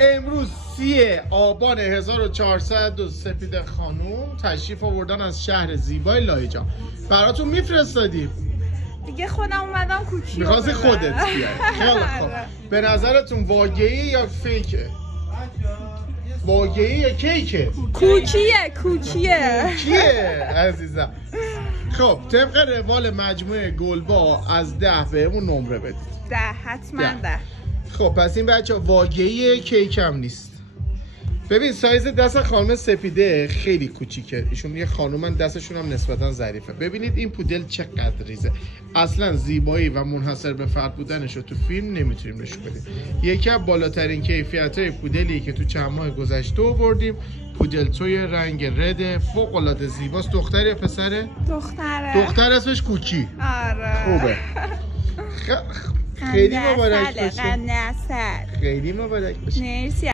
امروز 3 آبان 1400 سپیده خانوم تشریف آوردن از شهر زیبای لایجان. براتون میفرستادیم دیگه خودم اومدم کوکی میخواستی خودت بیای. خیلی خوب. به نظرتون واقعی یا فیکه؟ واقعی یا کیکه؟ کوکیه عزیزم. خب طبق روال مجموعه گلبا از 10 بهمون نمره بدید. 10 حتما 10. خب پس این بچه واقعی کیک هم نیست. ببین سایز دست خانم سپیده خیلی کوچیکه. ایشون یه خانومن دستشون هم نسبتا ظریفه. ببینید این پودل چقدر ریزه. اصلا زیبایی و منحصر به فرد بودنش رو تو فیلم نمیتونیم نشون بدیم. یکی از بالاترین کیفیت‌های پودلی که تو چند ماه گذشته آوردیم. پودل توی رنگ رد فوق العاده زیباست. دختر یا پسره؟ دختر اسمش کوکی. آره خوبه. خیلی مبارک باشه. قند عسل. خیلی مبارک باشه. مرسی.